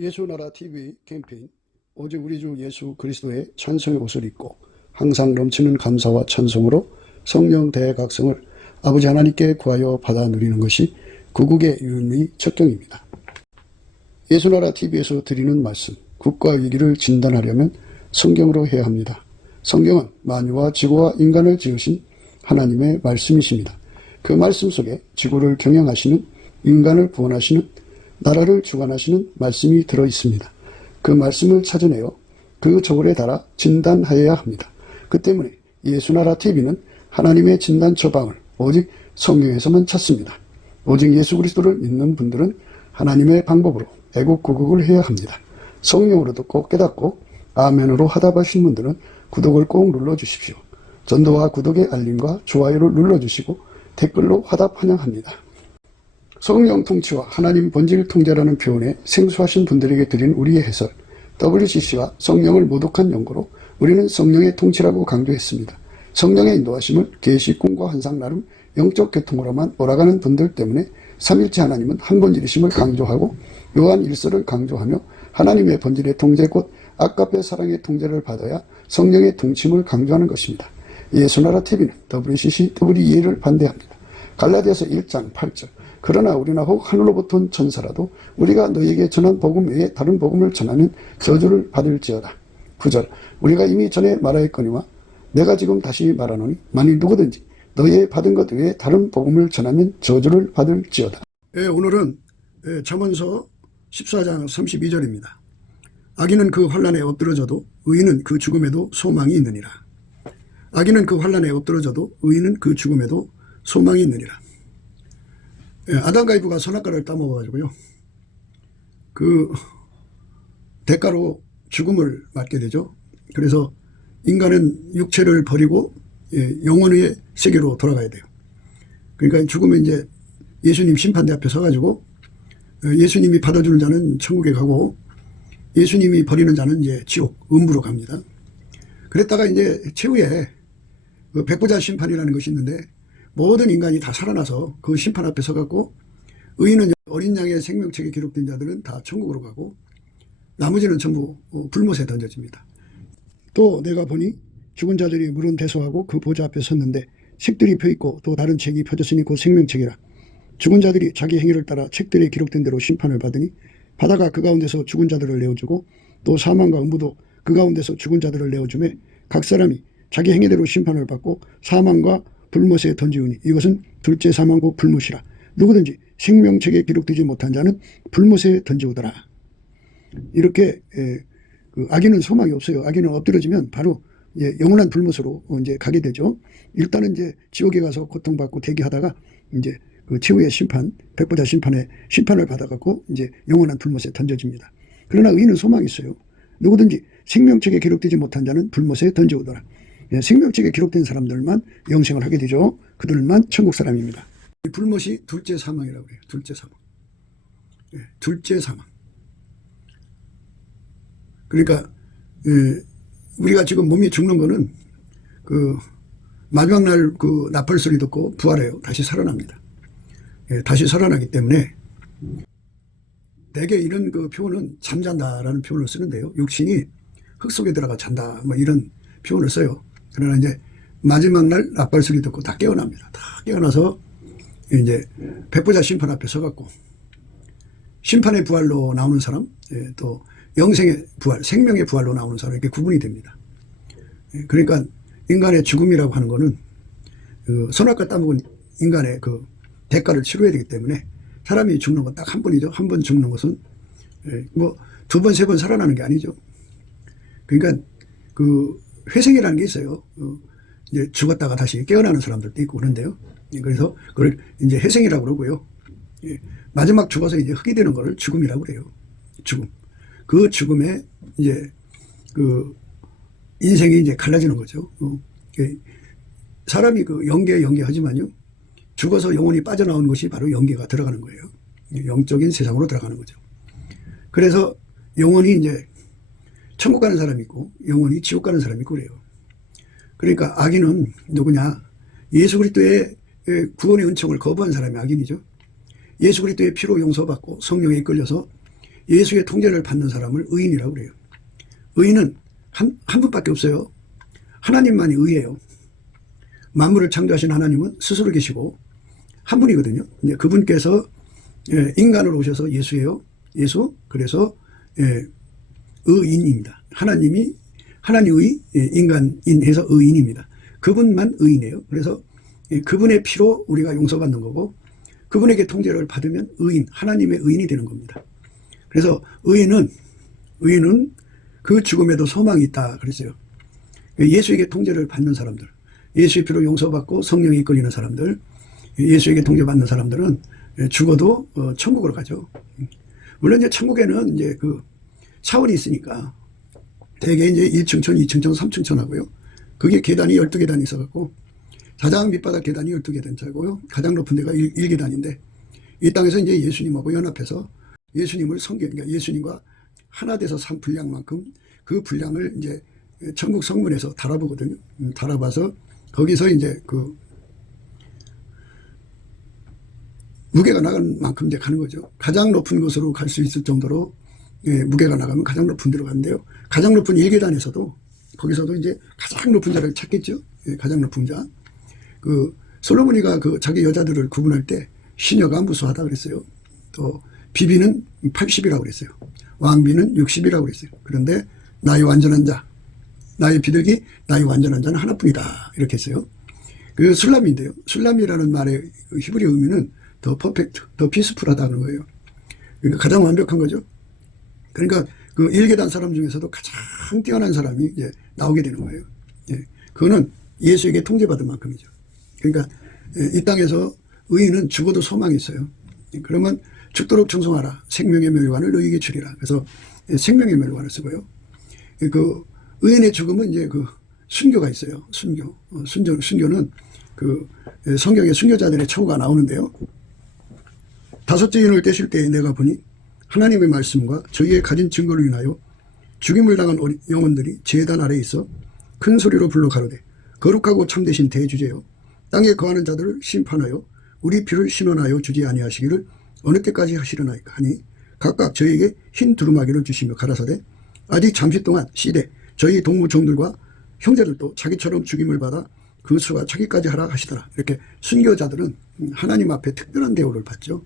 예수나라 TV 캠페인 오직 우리 주 예수 그리스도의 찬송의 옷을 입고 항상 넘치는 감사와 찬송으로 성령 대각성을 아버지 하나님께 구하여 받아 누리는 것이 구국의 유일의 척경입니다. 예수나라 TV에서 드리는 말씀, 국가 위기를 진단하려면 성경으로 해야 합니다. 성경은 만유와 지구와 인간을 지으신 하나님의 말씀이십니다. 그 말씀 속에 지구를 경영하시는, 인간을 구원하시는, 나라를 주관하시는 말씀이 들어있습니다. 그 말씀을 찾아내어 그 저울에 달아 진단하여야 합니다. 그 때문에 예수나라 TV는 하나님의 진단 처방을 오직 성경에서만 찾습니다. 오직 예수 그리스도를 믿는 분들은 하나님의 방법으로 애국구국을 해야 합니다. 성령으로 듣고 깨닫고 아멘으로 화답하신 분들은 구독을 꼭 눌러주십시오. 전도와 구독의 알림과 좋아요를 눌러주시고 댓글로 화답 환영합니다. 성령 통치와 하나님 본질 통제라는 표현에 생소하신 분들에게 드린 우리의 해설, WCC가 성령을 모독한 연고로 우리는 성령의 통치라고 강조했습니다. 성령의 인도하심을 계시, 꿈과 환상 나름 영적 계통으로만 몰아가는 분들 때문에 삼일체 하나님은 한 본질이심을 강조하고 요한 1서를 강조하며 하나님의 본질의 통제 곧 아까페 사랑의 통제를 받아야 성령의 통치임을 강조하는 것입니다. 예수나라 TV는 WCC, WEA를 반대합니다. 갈라디아서 1장 8절 그러나 우리나 혹 하늘로부터 온 천사라도 우리가 너희에게 전한 복음 외에 다른 복음을 전하면 저주를 받을지어다. 9절 우리가 이미 전에 말하였거니와 내가 지금 다시 말하노니 만일 누구든지 너희의 받은 것 외에 다른 복음을 전하면 저주를 받을지어다. 오늘은 잠언서 14장 32절입니다. 악인은 그 환난에 엎드러져도 의인은 그 죽음에도 소망이 있느니라. 악인은 그 환난에 엎드러져도 의인은 그 죽음에도 소망이 있느니라. 아담과 이브가 선악과를 따먹어가지고요. 그 대가로 죽음을 맞게 되죠. 그래서 인간은 육체를 버리고 영혼의 세계로 돌아가야 돼요. 그러니까 죽으면 이제 예수님 심판대 앞에 서가지고 예수님이 받아주는 자는 천국에 가고 예수님이 버리는 자는 이제 지옥, 음부로 갑니다. 그랬다가 이제 최후에 그 백보자 심판이라는 것이 있는데 모든 인간이 다 살아나서 그 심판 앞에 서갖고 의인은 어린 양의 생명책에 기록된 자들은 다 천국으로 가고 나머지는 전부 불못에 던져집니다. 또 내가 보니 죽은 자들이 물은 대소하고 그 보좌 앞에 섰는데 책들이 펴있고 또 다른 책이 펴졌으니 곧 생명책이라. 죽은 자들이 자기 행위를 따라 책들에 기록된 대로 심판을 받으니 바다가 그 가운데서 죽은 자들을 내어주고 또 사망과 음부도 그 가운데서 죽은 자들을 내어주매 각 사람이 자기 행위대로 심판을 받고 사망과 불못에 던지우니 이것은 둘째 사망고 불못이라. 누구든지 생명책에 기록되지 못한 자는 불못에 던지우더라. 이렇게 그 악인은 소망이 없어요. 악인은 엎드려지면 바로 영원한 불못으로 이제 가게 되죠. 일단은 이제 지옥에 가서 고통받고 대기하다가 이제 그 최후의 심판, 백보자 심판에 심판을 받아갖고 이제 영원한 불못에 던져집니다. 그러나 의인은 소망이 있어요. 누구든지 생명책에 기록되지 못한 자는 불못에 던져오더라. 생명책에 기록된 사람들만 영생을 하게 되죠. 그들만 천국 사람입니다. 불못이 둘째 사망이라고 해요. 둘째 사망. 둘째 사망. 그러니까 우리가 지금 몸이 죽는 거는 그 마지막 날 그 나팔 소리 듣고 부활해요. 다시 살아납니다. 다시 살아나기 때문에 대개 이런 그 표현은 잠잔다라는 표현을 쓰는데요. 육신이 흙 속에 들어가 잔다 뭐 이런 표현을 써요. 그러나 이제 마지막 날 나팔 소리 듣고 다 깨어납니다. 다 깨어나서 이제 백보자 심판 앞에 서갖고 심판의 부활로 나오는 사람, 또 영생의 부활, 생명의 부활로 나오는 사람 이렇게 구분이 됩니다. 그러니까 인간의 죽음이라고 하는 거는 그 선악과 따먹은 인간의 그 대가를 치러야 되기 때문에 사람이 죽는 건 딱 한 번이죠. 한 번 죽는 것은 뭐 두 번, 세 번 살아나는 게 아니죠. 그러니까 그 회생이라는 게 있어요. 이제 죽었다가 다시 깨어나는 사람들도 있고 그런데요. 그래서 그걸 이제 회생이라고 그러고요. 마지막 죽어서 이제 흙이 되는 거를 죽음이라고 그래요. 죽음. 그 죽음에 이제 그 인생이 이제 갈라지는 거죠. 사람이 그 영계하지만요. 죽어서 영혼이 빠져나오는 것이 바로 영계가 들어가는 거예요. 영적인 세상으로 들어가는 거죠. 그래서 영혼이 이제 천국 가는 사람이 있고 영혼이 지옥 가는 사람이 있고 그래요. 그러니까 악인은 누구냐? 예수 그리스도의 구원의 은총을 거부한 사람이 악인이죠. 예수 그리스도의 피로 용서받고 성령에 이끌려서 예수의 통제를 받는 사람을 의인이라고 그래요. 의인은 한 분밖에 없어요. 하나님만이 의예요. 만물을 창조하신 하나님은 스스로 계시고 한 분이거든요. 그분께서 인간으로 오셔서 예수예요. 예수. 그래서 의인입니다. 하나님의 인간인해서 의인입니다. 그분만 의인이에요. 그래서 그분의 피로 우리가 용서받는 거고 그분에게 통제를 받으면 의인, 하나님의 의인이 되는 겁니다. 그래서 의인은 그 죽음에도 소망이 있다 그랬어요. 예수에게 통제를 받는 사람들, 예수의 피로 용서받고 성령이 이끌리는 사람들, 예수에게 통제받는 사람들은 죽어도 천국으로 가죠. 물론 이제 천국에는 이제 그 차원이 있으니까 대개 이제 1층천, 2층천, 3층천 하고요. 그게 계단이 12계단이 있어갖고 가장 밑바닥 계단이 12계단짜리고요. 가장 높은 데가 1계단인데 이 땅에서 이제 예수님하고 연합해서 예수님을 그러니까 예수님과 하나 돼서 산 분량만큼 그 분량을 이제 천국 성문에서 달아보거든요. 달아봐서 거기서 이제 그 무게가 나간 만큼 이제 가는 거죠. 가장 높은 곳으로 갈 수 있을 정도로 무게가 나가면 가장 높은 데로 가는데요. 가장 높은 1계단에서도 거기서도 이제 가장 높은 자를 찾겠죠. 가장 높은 자. 그 솔로몬이가 그 자기 여자들을 구분할 때 시녀가 무수하다 그랬어요. 또 비비는 80이라고 그랬어요. 왕비는 60이라고 그랬어요. 그런데 나의 완전한 자, 나의 비둘기, 나의 완전한 자는 하나뿐이다 이렇게 했어요. 그 술람인데요. 술람이라는 말의 히브리 의미는 더 퍼펙트, 더 피스풀하다는 거예요. 그러니까 가장 완벽한 거죠. 그러니까 그 1계단 사람 중에서도 가장 뛰어난 사람이 이제 나오게 되는 거예요. 그거는 예수에게 통제받은 만큼이죠. 그러니까 이 땅에서 의인은 죽어도 소망이 있어요. 그러면 죽도록 충성하라. 생명의 멸관을 너희에게 주리라. 그래서 생명의 멸관을 쓰고요. 그 의인의 죽음은 이제 그 순교가 있어요. 순교는 그 성경에 순교자들의 처우가 나오는데요. 다섯째 인을 떼실 때에 내가 보니 하나님의 말씀과 저희의 가진 증거를 인하여 죽임을 당한 영혼들이 제단 아래에 있어 큰 소리로 불러 가로되 거룩하고 참되신 대주제여 땅에 거하는 자들을 심판하여 우리 피를 신원하여 주지 아니하시기를 어느 때까지 하시려나이까 하니 각각 저희에게 흰 두루마기를 주시며 가라사대 아직 잠시 동안 시대 저희 동무종들과 형제들도 자기처럼 죽임을 받아 그 수가 자기까지 하라 하시더라. 이렇게 순교자들은 하나님 앞에 특별한 대우를 받죠.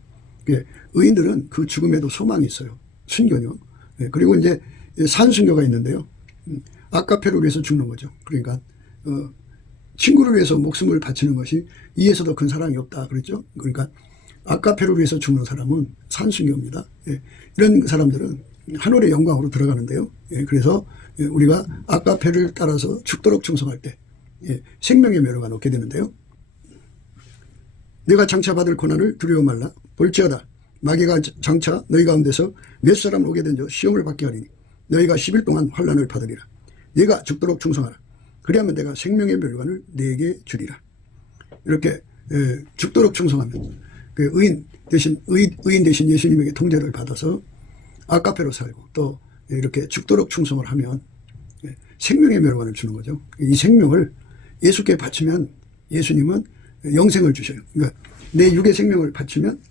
의인들은 그 죽음에도 소망이 있어요. 순교요. 그리고 이제 산순교가 있는데요. 아까페를 위해서 죽는 거죠. 그러니까 친구를 위해서 목숨을 바치는 것이 이에서도 큰 사랑이 없다 그랬죠. 그러니까 아까페를 위해서 죽는 사람은 산순교입니다. 이런 사람들은 하늘의 영광으로 들어가는데요. 그래서 우리가 아까페를 따라서 죽도록 충성할 때 생명의 멸류관 얻게 되는데요. 내가 장차 받을 고난을 두려워 말라. 볼지어다 마귀가 장차 너희 가운데서 몇 사람 오게 된 저 시험을 받게 하리니 너희가 10일 동안 환난을 받으리라. 네가 죽도록 충성하라. 그리하면 내가 생명의 멸관을 네게 주리라. 이렇게 죽도록 충성하면 그 의인 대신 예수님에게 통제를 받아서 아까페로 살고 또 이렇게 죽도록 충성을 하면 생명의 멸관을 주는 거죠. 이 생명을 예수께 바치면 예수님은 영생을 주셔요. 그러니까 내 육의 생명을 바치면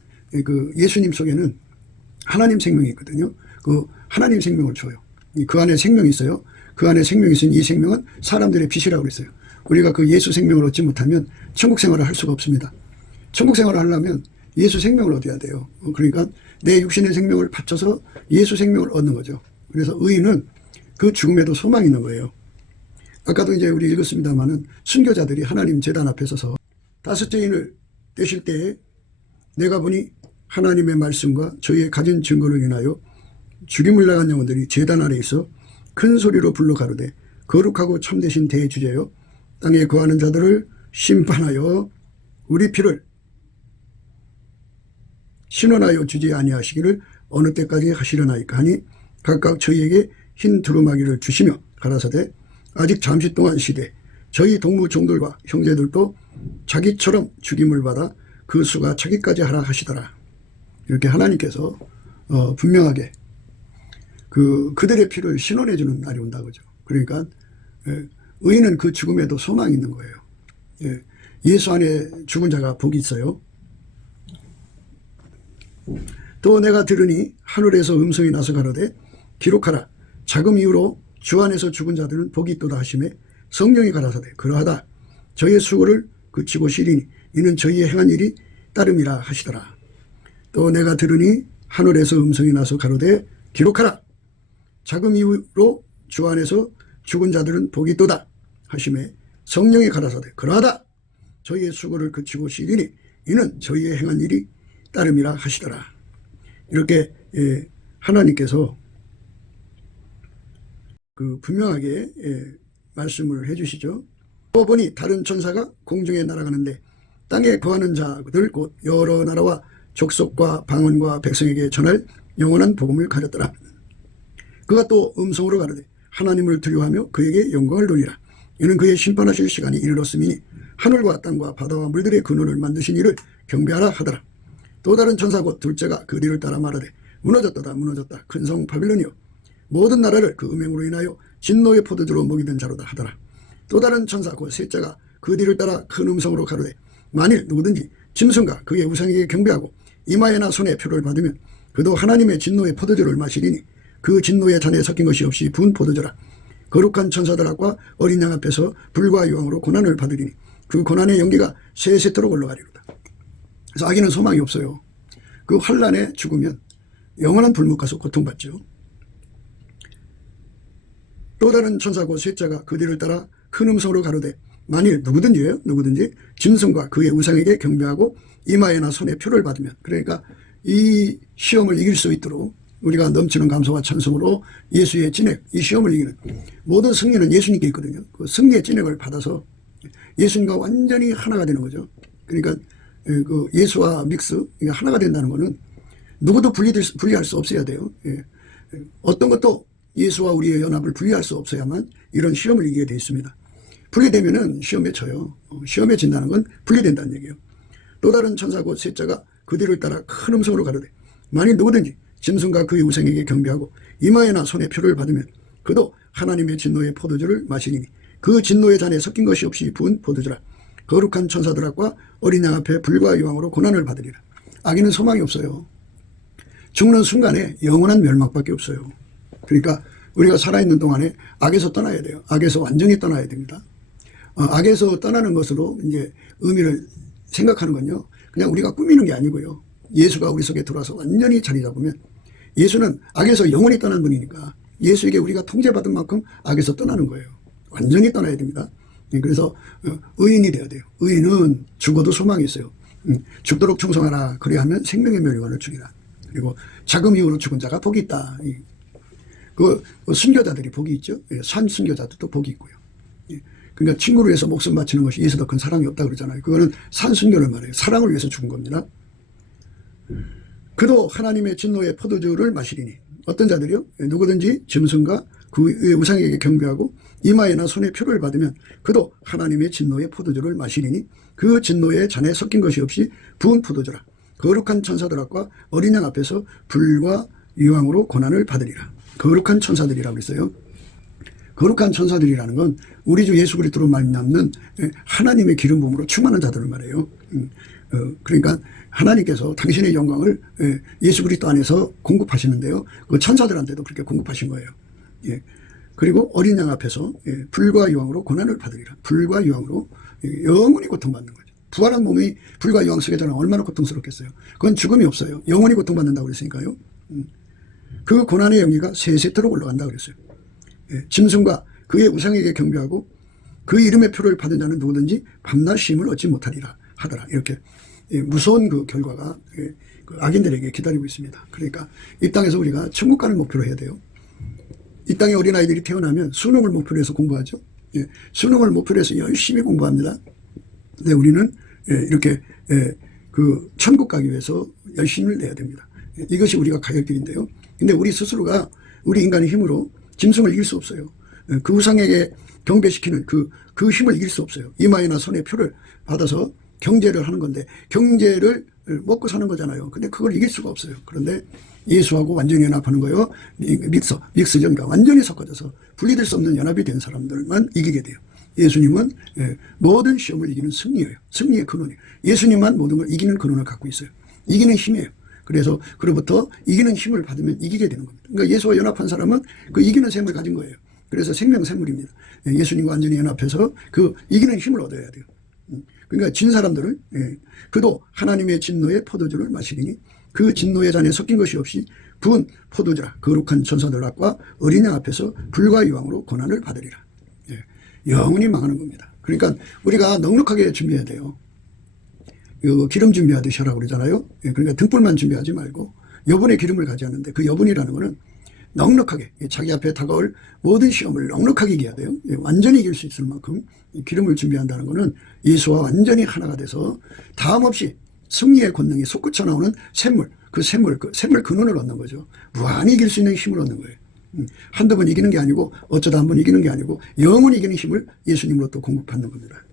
그 예수님 속에는 하나님 생명이 있거든요. 그 하나님 생명을 줘요. 그 안에 생명이 있어요. 그 안에 생명이 있으니 이 생명은 사람들의 빛이라고 그랬어요. 우리가 그 예수 생명을 얻지 못하면 천국 생활을 할 수가 없습니다. 천국 생활을 하려면 예수 생명을 얻어야 돼요. 그러니까 내 육신의 생명을 바쳐서 예수 생명을 얻는 거죠. 그래서 의인은 그 죽음에도 소망이 있는 거예요. 아까도 이제 우리 읽었습니다마는 순교자들이 하나님 제단 앞에 서서 다섯째 인을 떼실 때에 내가 보니 하나님의 말씀과 저희의 가진 증거를 인하여 죽임을 당한 영혼들이 제단 아래에 있어 큰 소리로 불러 가로되 거룩하고 참되신 대주제여 땅에 거하는 자들을 심판하여 우리 피를 신원하여 주지 아니하시기를 어느 때까지 하시려나이까 하니 각각 저희에게 흰 두루마기를 주시며 가라사대 아직 잠시 동안 시대 저희 동무 종들과 형제들도 자기처럼 죽임을 받아 그 수가 자기까지 하라 하시더라. 이렇게 하나님께서 분명하게 그들의 피를 신원해 주는 날이 온다 그죠. 그러니까 의인은 그 죽음에도 소망이 있는 거예요. 예수 안에 죽은 자가 복이 있어요. 또 내가 들으니 하늘에서 음성이 나서 가로되 기록하라. 자금 이후로 주 안에서 죽은 자들은 복이 있도다 하시매 성령이 가라사대 그러하다. 저희의 수고를 그치고 시리니 이는 저희의 행한 일이 따름이라 하시더라. 또 내가 들으니 하늘에서 음성이 나서 가로되 기록하라. 자금 이후로 주 안에서 죽은 자들은 복이 있도다 하시매 성령이 가라사대 그러하다. 저희의 수고를 그치고 시리니 이는 저희의 행한 일이 따름이라 하시더라. 이렇게 하나님께서 분명하게 말씀을 해주시죠. 또 보니 다른 천사가 공중에 날아가는데 땅에 거하는 자들 곧 여러 나라와 족속과 방언과 백성에게 전할 영원한 복음을 가졌더라. 그가 또 음성으로 가로되 하나님을 두려워하며 그에게 영광을 돌리라. 이는 그의 심판하실 시간이 이르렀음이니 하늘과 땅과 바다와 물들의 근원을 만드신 이를 경배하라 하더라. 또 다른 천사 곧 둘째가 그 뒤를 따라 말하되 무너졌다 무너졌다 큰 성 바빌론이여 모든 나라를 그 음행으로 인하여 진노의 포도주로 먹이던 자로다 하더라. 또 다른 천사 곧 셋째가 그 뒤를 따라 큰 음성으로 가로되 만일 누구든지 짐승과 그의 우상에게 경배하고 이마에나 손에 표를 받으면 그도 하나님의 진노의 포도주를 마시리니 그 진노의 잔에 섞인 것이 없이 부은 포도주라. 거룩한 천사들 앞과 어린 양 앞에서 불과 유황으로 고난을 받으리니 그 고난의 연기가 세세토록 올라가리로다. 그래서 악인은 소망이 없어요. 그 환난에 죽으면 영원한 불못 가서 고통받죠. 또 다른 천사고 셋째가 그 뒤를 따라 큰 음성으로 가로되 만일 누구든지 짐승과 그의 우상에게 경배하고 이마에나 손에 표를 받으면 그러니까 이 시험을 이길 수 있도록 우리가 넘치는 감사와 찬송으로 예수의 진액 이 시험을 이기는 모든 승리는 예수님께 있거든요. 그 승리의 진액을 받아서 예수님과 완전히 하나가 되는 거죠. 그러니까 그 예수와 믹스 하나가 된다는 것은 누구도 분리할 수 없어야 돼요. 어떤 것도 예수와 우리의 연합을 분리할 수 없어야만 이런 시험을 이기게 되어 있습니다. 분리되면은 시험에 져요. 시험에 진다는 건 분리된다는 얘기예요. 또 다른 천사고 셋째가 그 뒤를 따라 큰 음성으로 가로되 만일 누구든지 짐승과 그의 우상에게 경배하고 이마에나 손에 표를 받으면 그도 하나님의 진노의 포도주를 마시니 그 진노의 잔에 섞인 것이 없이 부은 포도주라. 거룩한 천사들 앞과 어린 양 앞에 불과 유황으로 고난을 받으리라. 악인은 소망이 없어요. 죽는 순간에 영원한 멸망밖에 없어요. 그러니까 우리가 살아있는 동안에 악에서 떠나야 돼요. 악에서 완전히 떠나야 됩니다. 악에서 떠나는 것으로 이제 의미를 생각하는 건요. 그냥 우리가 꾸미는 게 아니고요. 예수가 우리 속에 들어와서 완전히 자리 잡으면 예수는 악에서 영원히 떠난 분이니까 예수에게 우리가 통제받은 만큼 악에서 떠나는 거예요. 완전히 떠나야 됩니다. 그래서 의인이 돼야 돼요. 의인은 죽어도 소망이 있어요. 죽도록 충성하라. 그래야 하면 생명의 멸류관을 주리라. 그리고 자금 이후로 죽은 자가 복이 있다. 그 순교자들이 복이 있죠. 산 순교자들도 복이 있고요. 그러니까 친구를 위해서 목숨 바치는 것이 이에서 더 큰 사랑이 없다 그러잖아요. 그거는 산 순교를 말해요. 사랑을 위해서 죽은 겁니다. 그도 하나님의 진노의 포도주를 마시리니 어떤 자들이요? 누구든지 짐승과 그의 우상에게 경배하고 이마에나 손에 표를 받으면 그도 하나님의 진노의 포도주를 마시리니 그 진노의 잔에 섞인 것이 없이 부은 포도주라. 거룩한 천사들 앞과 어린 양 앞에서 불과 유황으로 고난을 받으리라. 거룩한 천사들이라고 했어요. 거룩한 천사들이라는 건 우리 주 예수 그리스도로 말미암는 하나님의 기름 부음으로 충만한 자들을 말해요. 그러니까 하나님께서 당신의 영광을 예수 그리스도 안에서 공급하시는데요. 그 천사들한테도 그렇게 공급하신 거예요. 그리고 어린 양 앞에서 불과 유황으로 고난을 받으리라. 불과 유황으로 영원히 고통받는 거죠. 부활한 몸이 불과 유황 속에 들어가면 얼마나 고통스럽겠어요. 그건 죽음이 없어요. 영원히 고통받는다고 그랬으니까요. 그 고난의 영예가 세세토록 올라간다고 그랬어요. 짐승과 그의 우상에게 경배하고 그 이름의 표를 받은 자는 누구든지 밤낮 쉼을 얻지 못하리라 하더라. 이렇게 무서운 그 결과가 그 악인들에게 기다리고 있습니다. 그러니까 이 땅에서 우리가 천국 가는 목표로 해야 돼요. 이 땅에 어린아이들이 태어나면 수능을 목표로 해서 공부하죠. 수능을 목표로 해서 열심히 공부합니다. 근데 우리는 이렇게 그 천국 가기 위해서 열심을 내야 됩니다. 이것이 우리가 가야 길인데요. 근데 우리 스스로가 우리 인간의 힘으로 짐승을 이길 수 없어요. 그 우상에게 경배시키는 그 힘을 이길 수 없어요. 이마에나 손에 표를 받아서 경제를 하는 건데 경제를 먹고 사는 거잖아요. 근데 그걸 이길 수가 없어요. 그런데 예수하고 완전히 연합하는 거요. 믹스전과 완전히 섞어져서 분리될 수 없는 연합이 된 사람들만 이기게 돼요. 예수님은 모든 시험을 이기는 승리예요. 승리의 근원이에요. 예수님만 모든 걸 이기는 근원을 갖고 있어요. 이기는 힘이에요. 그래서 그로부터 이기는 힘을 받으면 이기게 되는 겁니다. 그러니까 예수와 연합한 사람은 그 이기는 셈을 가진 거예요. 그래서 생명샘물입니다. 예수님과 완전히 연합해서 그 이기는 힘을 얻어야 돼요. 그러니까 진 사람들을, 그도 하나님의 진노의 포도주를 마시리니 그 진노의 잔에 섞인 것이 없이 부은 포도주라 거룩한 천사들 앞과 어린 양 앞에서 불과 유황으로 고난을 받으리라. 영원히 망하는 겁니다. 그러니까 우리가 넉넉하게 준비해야 돼요. 기름 준비하듯이 하라고 그러잖아요. 그러니까 등불만 준비하지 말고 여분의 기름을 가져야하는데 그 여분이라는 거는 넉넉하게 자기 앞에 다가올 모든 시험을 넉넉하게 이겨야 돼요. 완전히 이길 수 있을 만큼 기름을 준비한다는 것은 예수와 완전히 하나가 돼서 다음 없이 승리의 권능이 솟구쳐 나오는 샘물, 그 샘물 근원을 얻는 거죠. 무한히 이길 수 있는 힘을 얻는 거예요. 한두 번 이기는 게 아니고 어쩌다 한 번 이기는 게 아니고 영원히 이기는 힘을 예수님으로부터 공급받는 겁니다.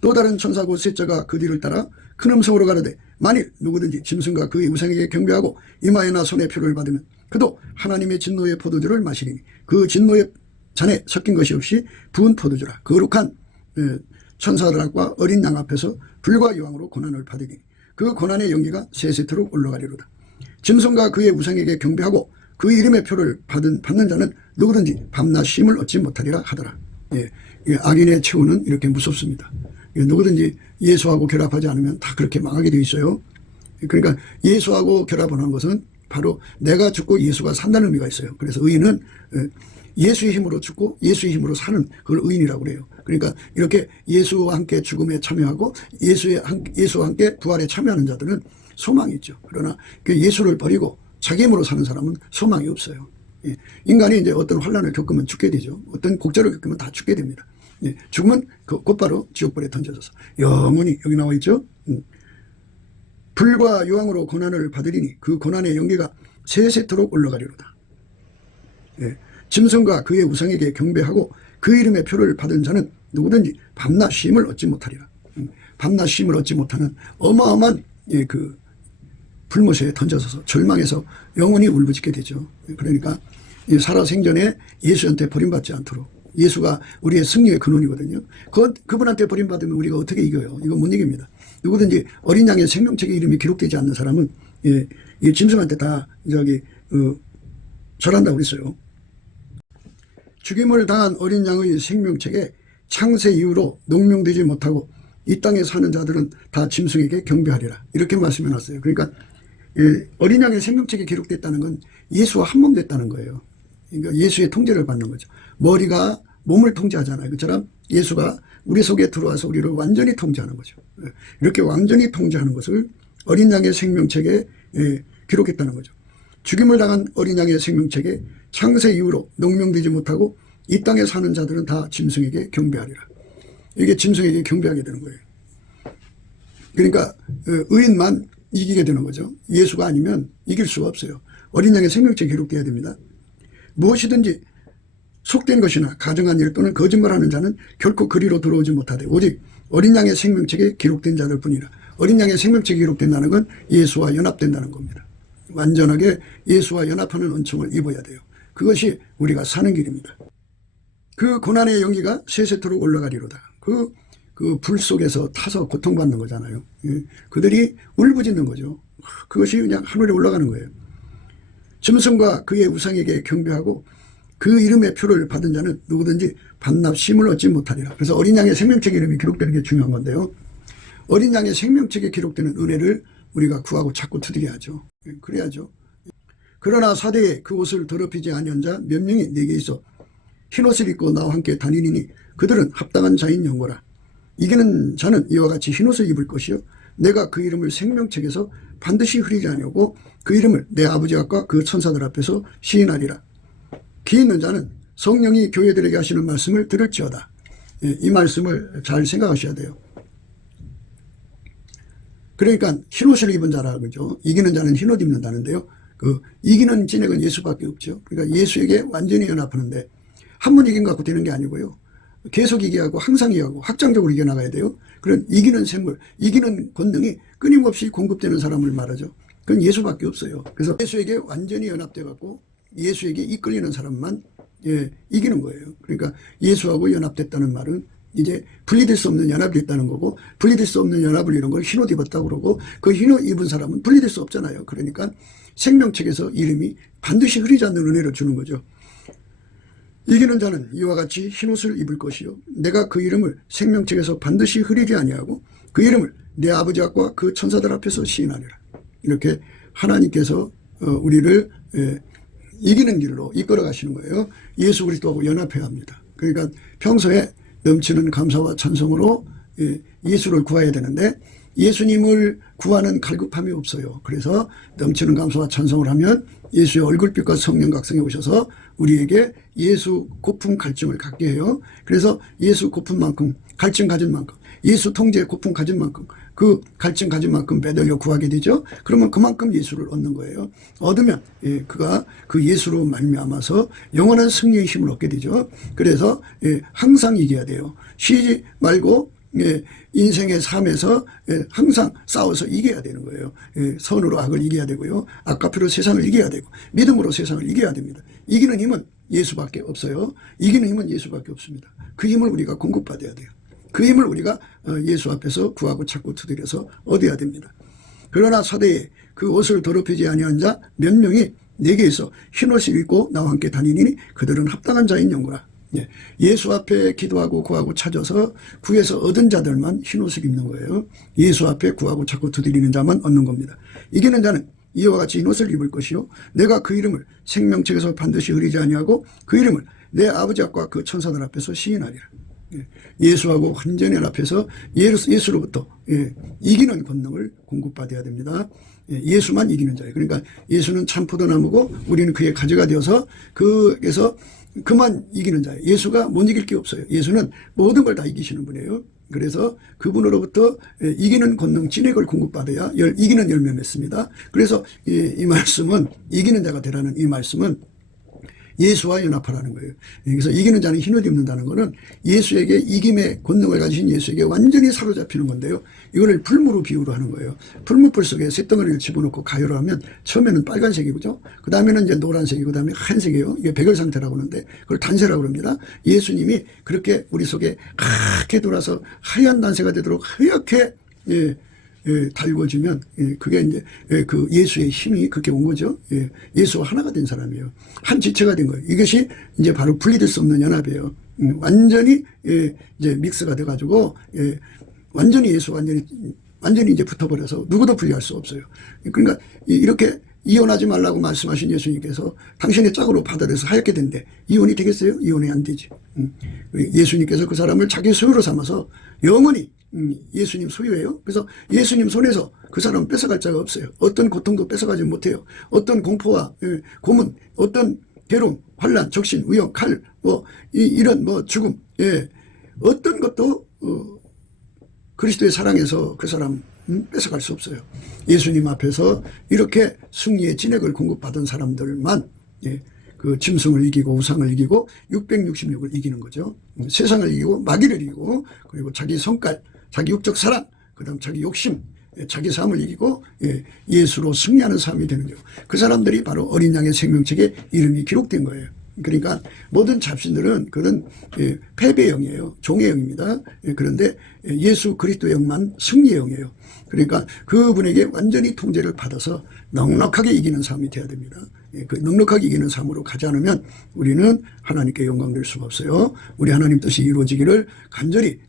또 다른 천사 곧 셋째가 그 뒤를 따라 큰 음성으로 가로되 만일 누구든지 짐승과 그의 우상에게 경배하고 이마에나 손에 표를 받으면 그도 하나님의 진노의 포도주를 마시리니 그 진노의 잔에 섞인 것이 없이 부은 포도주라 거룩한 천사들과 어린 양 앞에서 불과 유황으로 고난을 받으니 그 고난의 연기가 세세토록 올라가리로다. 짐승과 그의 우상에게 경배하고 그 이름의 표를 받는 자는 누구든지 밤낮 쉼을 얻지 못하리라 하더라. 악인의 최후는 이렇게 무섭습니다. 누구든지 예수하고 결합하지 않으면 다 그렇게 망하게 되어 있어요. 그러니까 예수하고 결합을 한 것은 바로 내가 죽고 예수가 산다는 의미가 있어요. 그래서 의인은 예수의 힘으로 죽고 예수의 힘으로 사는 그걸 의인이라고 그래요. 그러니까 이렇게 예수와 함께 죽음에 참여하고 예수와 함께 부활에 참여하는 자들은 소망이 있죠. 그러나 예수를 버리고 자기 힘으로 사는 사람은 소망이 없어요. 인간이 이제 어떤 환난을 겪으면 죽게 되죠. 어떤 곡절을 겪으면 다 죽게 됩니다. 죽으면 곧바로 지옥불에 던져져서 영원히 여기 나와 있죠. 불과 유황으로 고난을 받으리니 그 고난의 연기가 세세토록 올라가리로다. 짐승과 그의 우상에게 경배하고 그 이름의 표를 받은 자는 누구든지 밤낮 쉼을 얻지 못하리라. 밤낮 쉼을 얻지 못하는 어마어마한 그 불못에 던져져서 절망해서 영원히 울부짖게 되죠. 그러니까 살아생전에 예수한테 버림받지 않도록 예수가 우리의 승리의 근원이거든요. 그분한테 버림받으면 우리가 어떻게 이겨요? 이거 못 이깁니다. 누구든지 어린 양의 생명책의 이름이 기록되지 않는 사람은 짐승한테 다 절한다고 그랬어요. 죽임을 당한 어린 양의 생명책에 창세 이후로 농명되지 못하고 이 땅에 사는 자들은 다 짐승에게 경배하리라. 이렇게 말씀해 놨어요. 그러니까 어린 양의 생명책에 기록됐다는 건 예수와 한 몸 됐다는 거예요. 그러니까 예수의 통제를 받는 거죠. 머리가 몸을 통제하잖아요. 그처럼 예수가 우리 속에 들어와서 우리를 완전히 통제하는 거죠. 이렇게 완전히 통제하는 것을 어린 양의 생명책에 기록했다는 거죠. 죽임을 당한 어린 양의 생명책에 창세 이후로 농명되지 못하고 이 땅에 사는 자들은 다 짐승에게 경배하리라. 이게 짐승에게 경배하게 되는 거예요. 그러니까 의인만 이기게 되는 거죠. 예수가 아니면 이길 수가 없어요. 어린 양의 생명책에 기록되어야 됩니다. 무엇이든지 속된 것이나 가정한 일 또는 거짓말하는 자는 결코 그리로 들어오지 못하되 오직 어린 양의 생명책에 기록된 자들 뿐이라. 어린 양의 생명책에 기록된다는 건 예수와 연합된다는 겁니다. 완전하게 예수와 연합하는 은총을 입어야 돼요. 그것이 우리가 사는 길입니다. 그 고난의 연기가 세세토록 올라가리로다. 그 불 속에서 타서 고통받는 거잖아요. 그들이 울부짖는 거죠. 그것이 그냥 하늘에 올라가는 거예요. 짐승과 그의 우상에게 경배하고 그 이름의 표를 받은 자는 누구든지 밤낮 쉼을 얻지 못하리라. 그래서 어린 양의 생명책 이름이 기록되는 게 중요한 건데요. 어린 양의 생명책에 기록되는 은혜를 우리가 구하고 찾고 투득해야죠. 그래야죠. 그러나 사대에 그 옷을 더럽히지 아니한 자 몇 명이 내게 있어 흰옷을 입고 나와 함께 다니니 그들은 합당한 자인 영고라. 이기는 자는 이와 같이 흰옷을 입을 것이요 내가 그 이름을 생명책에서 반드시 흐리지 아니하고 그 이름을 내 아버지 앞과 그 천사들 앞에서 시인하리라. 귀 있는 자는 성령이 교회들에게 하시는 말씀을 들을지어다. 이 말씀을 잘 생각하셔야 돼요. 그러니까 흰옷을 입은 자라 그러죠. 이기는 자는 흰옷 입는다는데요. 이기는 진액은 예수밖에 없죠. 그러니까 예수에게 완전히 연합하는데 한 번 이긴 것 갖고 되는 게 아니고요. 계속 이기하고 항상 이기하고 확장적으로 이겨나가야 돼요. 그런 이기는 샘물, 이기는 권능이 끊임없이 공급되는 사람을 말하죠. 그건 예수밖에 없어요. 그래서 예수에게 완전히 연합돼 갖고 예수에게 이끌리는 사람만 이기는 거예요. 그러니까 예수하고 연합됐다는 말은 이제 분리될 수 없는 연합이 있다는 거고, 분리될 수 없는 연합을 이룬 걸 흰옷 입었다고 그러고, 그 흰옷 입은 사람은 분리될 수 없잖아요. 그러니까 생명책에서 이름이 반드시 흐리지 않는 은혜를 주는 거죠. 이기는 자는 이와 같이 흰옷을 입을 것이요 내가 그 이름을 생명책에서 반드시 흐리지 아니하고 그 이름을 내 아버지 앞과 그 천사들 앞에서 시인하리라. 이렇게 하나님께서 우리를 이기는 길로 이끌어 가시는 거예요. 예수 그리스도하고 연합해야 합니다. 그러니까 평소에 넘치는 감사와 찬송으로 예수를 구해야 되는데 예수님을 구하는 갈급함이 없어요. 그래서 넘치는 감사와 찬송을 하면 예수의 얼굴빛과 성령 각성에 오셔서 우리에게 예수 고품 갈증을 갖게 해요. 그래서 예수 고품 만큼 갈증 가진 만큼 예수 통제의 고품 가진 만큼 그 갈증 가진 만큼 매달려 구하게 되죠. 그러면 그만큼 예수를 얻는 거예요. 얻으면 그가 그 예수로 말미암아서 영원한 승리의 힘을 얻게 되죠. 그래서 항상 이겨야 돼요. 쉬지 말고 인생의 삶에서 항상 싸워서 이겨야 되는 거예요. 선으로 악을 이겨야 되고요. 아까피로 세상을 이겨야 되고 믿음으로 세상을 이겨야 됩니다. 이기는 힘은 예수밖에 없어요. 이기는 힘은 예수밖에 없습니다. 그 힘을 우리가 공급받아야 돼요. 그 힘을 우리가 예수 앞에서 구하고 찾고 두드려서 얻어야 됩니다. 그러나 사대에 그 옷을 더럽히지 아니한 자 몇 명이 내게에서 흰옷을 입고 나와 함께 다니니 그들은 합당한 자인 영구라. 예수 앞에 기도하고 구하고 찾아서 구해서 얻은 자들만 흰옷을 입는 거예요. 예수 앞에 구하고 찾고 두드리는 자만 얻는 겁니다. 이기는 자는 이와 같이 흰옷을 입을 것이요 내가 그 이름을 생명책에서 반드시 흐리지 아니하고 그 이름을 내 아버지 앞과 그 천사들 앞에서 시인하리라. 예수하고 완전히 연합해서 예수로부터 이기는 권능을 공급받아야 됩니다. 예수만 이기는 자예요. 그러니까 예수는 참 포도나무고 우리는 그의 가지가 되어서 그에서 그만 이기는 자예요. 예수가 못 이길 게 없어요. 예수는 모든 걸 다 이기시는 분이에요. 그래서 그분으로부터 이기는 권능 진액을 공급받아야 이기는 열매 맺습니다. 그래서 이 말씀은 이기는 자가 되라는 이 말씀은 예수와 연합하라는 거예요. 그래서 이기는 자는 흰옷 입는다는 것은 예수에게 이김의 권능을 가지신 예수에게 완전히 사로잡히는 건데요. 이거를 불무로 비유로 하는 거예요. 불무불 속에 쇳덩어리를 집어넣고 가열을 하면 처음에는 빨간색이죠. 그 다음에는 이제 노란색이고 그 다음에 하얀색이에요. 이게 백열 상태라고 하는데 그걸 단세라고 합니다. 예수님이 그렇게 우리 속에 하얗게 돌아서 하얀 단세가 되도록 하얗게 달궈지면 그게 이제 그 예수의 힘이 그렇게 온 거죠. 예수와 하나가 된 사람이에요. 한 지체가 된 거예요. 이것이 이제 바로 분리될 수 없는 연합이에요. 완전히 이제 믹스가 돼가지고 완전히 예수 완전히 이제 붙어버려서 누구도 분리할 수 없어요. 그러니까 이렇게 이혼하지 말라고 말씀하신 예수님께서 당신의 짝으로 받아들여서 하얗게 된대. 이혼이 되겠어요? 이혼이 안 되지. 예수님께서 그 사람을 자기 소유로 삼아서 영원히 예수님 소유예요. 그래서 예수님 손에서 그 사람은 뺏어갈 자가 없어요. 어떤 고통도 뺏어가지 못해요. 어떤 공포와 고문, 어떤 괴로움, 환난, 적신, 위험, 칼, 이런 죽음, 어떤 것도 그리스도의 사랑에서 그 사람 뺏어갈 수 없어요. 예수님 앞에서 이렇게 승리의 진액을 공급받은 사람들만 그 짐승을 이기고 우상을 이기고 666을 이기는 거죠. 세상을 이기고 마귀를 이기고 그리고 자기 성깔, 자기 육적 사랑, 그 다음 자기 욕심, 자기 삶을 이기고 예수로 승리하는 삶이 되는 거예요. 그 사람들이 바로 어린 양의 생명책에 이름이 기록된 거예요. 그러니까 모든 잡신들은 그런 패배의 영이에요. 종의 영입니다. 그런데 예수 그리스도의 영만 승리의 영이에요. 그러니까 그분에게 완전히 통제를 받아서 넉넉하게 이기는 삶이 돼야 됩니다. 그 넉넉하게 이기는 삶으로 가지 않으면 우리는 하나님께 영광될 수가 없어요. 우리 하나님 뜻이 이루어지기를 간절히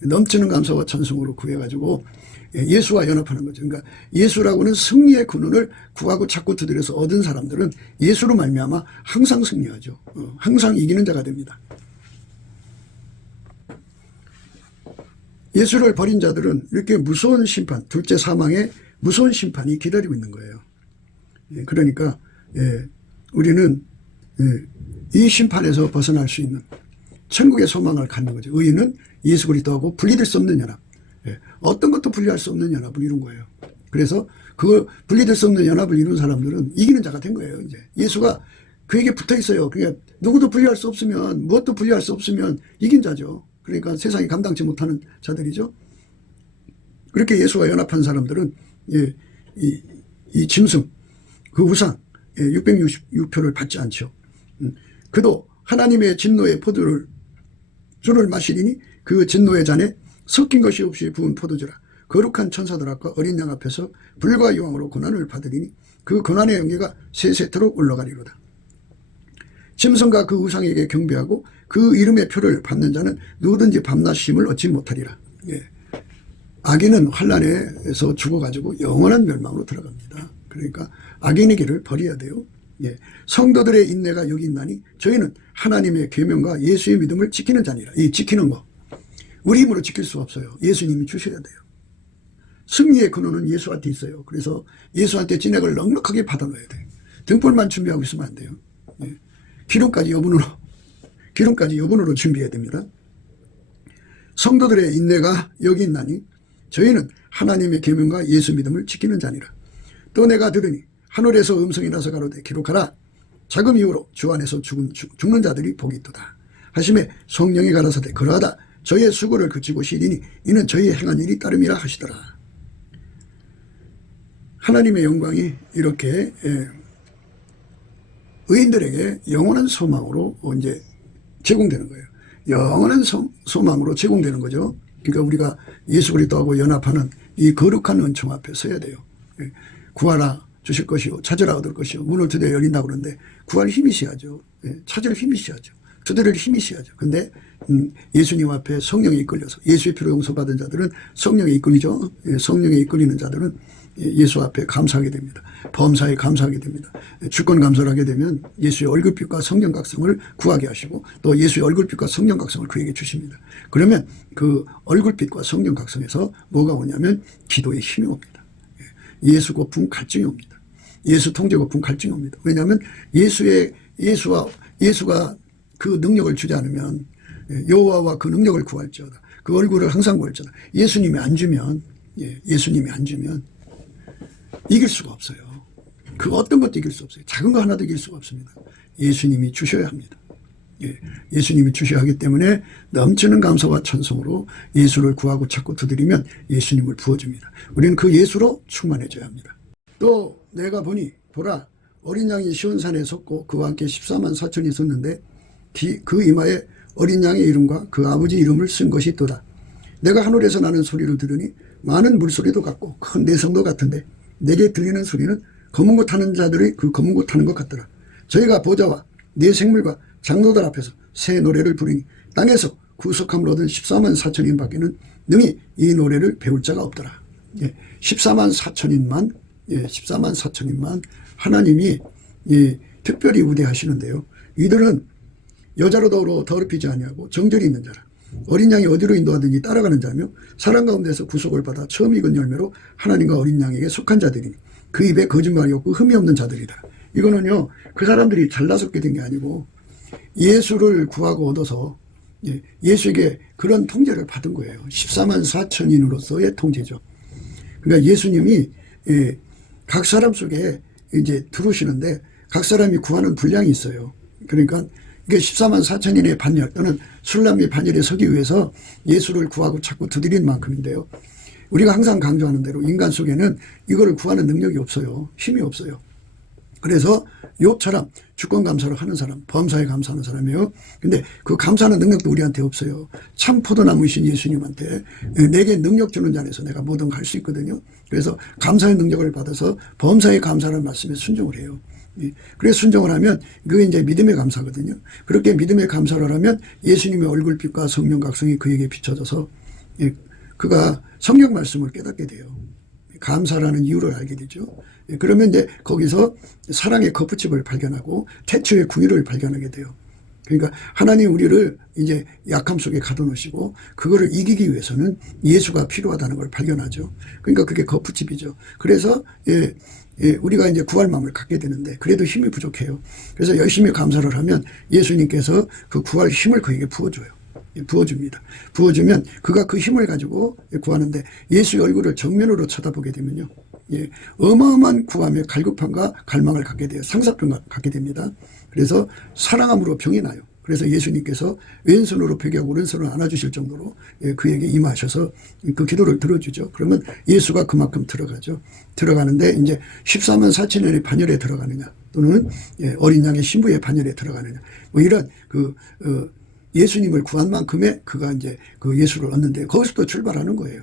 넘치는 감사와 찬송으로 구해가지고 예수와 연합하는 거죠. 그러니까 예수라고는 승리의 근원을 구하고 찾고 두드려서 얻은 사람들은 예수로 말미암아 항상 승리하죠. 항상 이기는 자가 됩니다. 예수를 버린 자들은 이렇게 무서운 심판, 둘째 사망의 무서운 심판이 기다리고 있는 거예요. 그러니까 우리는 이 심판에서 벗어날 수 있는 천국의 소망을 갖는 거죠. 의인은 예수 그리스도하고 분리될 수 없는 연합, 어떤 것도 분리할 수 없는 연합을 이룬 거예요. 그래서 그 분리될 수 없는 연합을 이룬 사람들은 이기는 자가 된 거예요. 이제 예수가 그에게 붙어 있어요. 그러니까 누구도 분리할 수 없으면, 무엇도 분리할 수 없으면 이긴 자죠. 그러니까 세상이 감당치 못하는 자들이죠. 그렇게 예수와 연합한 사람들은 이 짐승, 그 우상 666표를 받지 않죠. 그도 하나님의 진노의 포도를 주를 마시리니 그 진노의 잔에 섞인 것이 없이 부은 포도주라. 거룩한 천사들 앞과 어린 양 앞에서 불과 유황으로 고난을 받으리니 그 고난의 연기가 세세토록 올라가리로다. 짐승과 그 우상에게 경배하고 그 이름의 표를 받는 자는 누구든지 밤낮 쉼을 얻지 못하리라. 예. 악인은 환란에서 죽어가지고 영원한 멸망으로 들어갑니다. 그러니까 악인의 길을 버려야 돼요. 예. 성도들의 인내가 여기 있나니 저희는 하나님의 계명과 예수의 믿음을 지키는 자니라. 이 지키는 거 우리 힘으로 지킬 수 없어요. 예수님이 주셔야 돼요. 승리의 근원은 예수한테 있어요. 그래서 예수한테 진액을 넉넉하게 받아놔야 돼요. 등불만 준비하고 있으면 안 돼요. 예. 기름까지 여분으로 준비해야 됩니다. 성도들의 인내가 여기 있나니 저희는 하나님의 계명과 예수 믿음을 지키는 자니라. 또 내가 들으니 하늘에서 음성이 나서 가로되 기록하라. 자금 이후로 주 안에서 죽는 자들이 복이 있도다 하심에 성령이 가라사대 그러하다. 저희의 수고를 그치고 시리니 이는 저희의 행한 일이 따름이라 하시더라. 하나님의 영광이 이렇게 의인들에게 영원한 소망으로 이제 제공되는 거예요. 영원한 소망으로 제공되는 거죠. 그러니까 우리가 예수 그리스도하고 연합하는 이 거룩한 은총 앞에 서야 돼요. 구하라 주실 것이요 찾으라 얻을 것이요 문을 두드려 열린다고 그러는데 구할 힘이 있어야죠. 찾을 힘이 있어야죠. 두드릴 힘이 있어야죠. 근데 예수님 앞에 성령에 이끌려서 예수의 피로 용서받은 자들은 성령에 이끌리죠. 성령에 이끌리는 자들은 예수 앞에 감사하게 됩니다. 범사에 감사하게 됩니다. 주권 감사를 하게 되면 예수의 얼굴빛과 성령 각성을 구하게 하시고 또 예수의 얼굴빛과 성령 각성을 그에게 주십니다. 그러면 그 얼굴빛과 성령 각성에서 뭐가 오냐면 기도의 힘이 옵니다. 예수 고품 갈증이 옵니다. 예수 통제 고품 갈증이 옵니다. 왜냐하면 예수가 그 능력을 주지 않으면 여호와와 그 능력을 구할지어다. 그 얼굴을 항상 구할지어다. 예수님이 안 주면 이길 수가 없어요. 그 어떤 것도 이길 수 없어요. 작은 거 하나도 이길 수가 없습니다. 예수님이 주셔야 합니다. 예수님이 주셔야 하기 때문에 넘치는 감사와 찬송으로 예수를 구하고 찾고 두드리면 예수님을 부어줍니다. 우리는 그 예수로 충만해져야 합니다. 또 내가 보니 보라 어린 양이 시온산에 섰고 그와 함께 14만 4천이 섰는데 그 이마에 어린 양의 이름과 그 아버지 이름을 쓴 것이 있도다. 내가 하늘에서 나는 소리를 들으니 많은 물소리도 같고 큰 내성도 같은데 내게 들리는 소리는 검은 것 타는 자들이 그 검은 것 타는 것 같더라. 저희가 보좌와 네 생물과 장로들 앞에서 새 노래를 부르니 땅에서 구속함을 얻은 14만 4천인 밖에는 능히 이 노래를 배울 자가 없더라. 14만 4천인만 하나님이 특별히 우대하시는데요. 이들은 여자로 더럽히지 아니하고 정절이 있는 자라. 어린 양이 어디로 인도하든지 따라가는 자며 사람 가운데서 구속을 받아 처음 익은 열매로 하나님과 어린 양에게 속한 자들이니 그 입에 거짓말이 없고 흠이 없는 자들이다. 이거는요 그 사람들이 잘나섰게 된 게 아니고 예수를 구하고 얻어서 예수에게 그런 통제를 받은 거예요. 14만 4천인으로서의 통제죠. 그러니까 예수님이 각 사람 속에 이제 들어오시는데 각 사람이 구하는 분량이 있어요. 그러니까 이게 14만 4천인의 반열 또는 술람의 반열에 서기 위해서 예수를 구하고 찾고 두드린 만큼인데요. 우리가 항상 강조하는 대로 인간 속에는 이거를 구하는 능력이 없어요. 힘이 없어요. 그래서 욥처럼 주권 감사를 하는 사람, 범사에 감사하는 사람이에요. 근데 그 감사하는 능력도 우리한테 없어요. 참 포도나무이신 예수님한테 내게 능력 주는 자에서 내가 뭐든 할 수 있거든요. 그래서 감사의 능력을 받아서 범사에 감사하는 말씀에 순종을 해요. 그래서 순종을 하면 그게 이제 믿음의 감사거든요. 그렇게 믿음의 감사를 하면 예수님의 얼굴빛과 성령 각성이 그에게 비춰져서 그가 성경 말씀을 깨닫게 돼요. 감사라는 이유를 알게 되죠. 그러면 이제 거기서 사랑의 거푸집을 발견하고 태초의 궁유를 발견하게 돼요. 그러니까 하나님 우리를 이제 약함 속에 가둬놓으시고 그거를 이기기 위해서는 예수가 필요하다는 걸 발견하죠. 그러니까 그게 거푸집이죠. 그래서 우리가 이제 구할 마음을 갖게 되는데 그래도 힘이 부족해요. 그래서 열심히 감사를 하면 예수님께서 그 구할 힘을 그에게 부어줘요. 부어줍니다. 부어주면 그가 그 힘을 가지고 구하는데 예수의 얼굴을 정면으로 쳐다보게 되면요. 어마어마한 구함의 갈급함과 갈망을 갖게 돼요. 상사병을 갖게 됩니다. 그래서 사랑함으로 병이 나요. 그래서 예수님께서 왼손으로 베개하고 오른손을 안아주실 정도로 그에게 임하셔서 그 기도를 들어주죠. 그러면 예수가 그만큼 들어가죠. 들어가는데 이제 14만 4천년의 반열에 들어가느냐 또는 어린 양의 신부의 반열에 들어가느냐 뭐 이런 예수님을 구한 만큼의 그가 이제 그 예수를 얻는데 거기서부터 출발하는 거예요.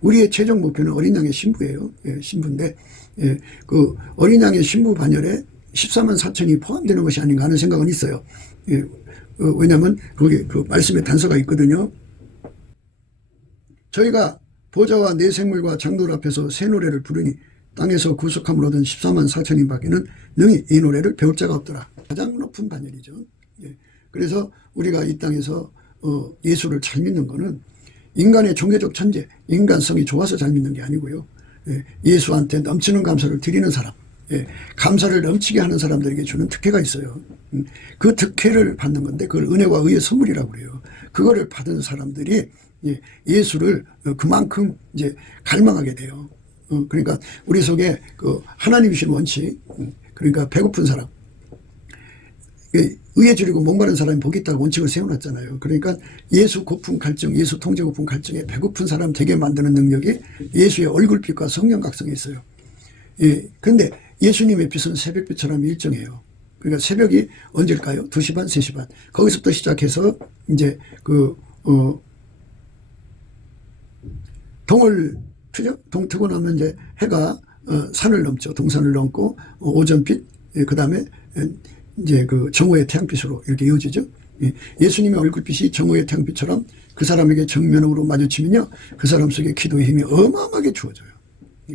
우리의 최종 목표는 어린 양의 신부예요. 예, 신부인데, 예, 그 어린 양의 신부 반열에 14만 4천이 포함되는 것이 아닌가 하는 생각은 있어요. 예, 왜냐하면 거기 그 말씀에 단서가 있거든요. 저희가 보좌와 내 생물과 장돌 앞에서 새 노래를 부르니 땅에서 구속함을 얻은 14만 4천인 밖에는 능히 이 노래를 배울 자가 없더라. 가장 높은 반열이죠. 예, 그래서 우리가 이 땅에서 예수를 잘 믿는 거는 인간의 종교적 천재, 인간성이 좋아서 잘 믿는 게 아니고요. 예, 예수한테 넘치는 감사를 드리는 사람, 예, 감사를 넘치게 하는 사람들에게 주는 특혜가 있어요. 그 특혜를 받는 건데 그걸 은혜와 의의 선물이라고 그래요. 그거를 받은 사람들이 예수를 그만큼 이제 갈망하게 돼요. 그러니까 우리 속에 그 하나님 주신 원칙, 그러니까 배고픈 사람, 의에 줄이고 목마른 사람이 복이 있다고 원칙을 세워놨잖아요. 그러니까 예수 고품 갈증, 예수 통제 고품 갈증에 배고픈 사람 되게 만드는 능력이 예수의 얼굴빛과 성령 각성에 있어요. 예, 그런데 예수님의 빛은 새벽빛처럼 일정해요. 그러니까 새벽이 언제일까요? 2시 반, 3시 반. 거기서부터 시작해서 이제 동을 트죠? 동 트고 나면 이제 해가 산을 넘죠. 동산을 넘고 오전빛, 그 다음에 이제 그 정오의 태양빛으로 이렇게 이어지죠. 예수님의 얼굴빛이 정오의 태양빛처럼 그 사람에게 정면으로 마주치면요, 그 사람 속에 기도의 힘이 어마어마하게 주어져요.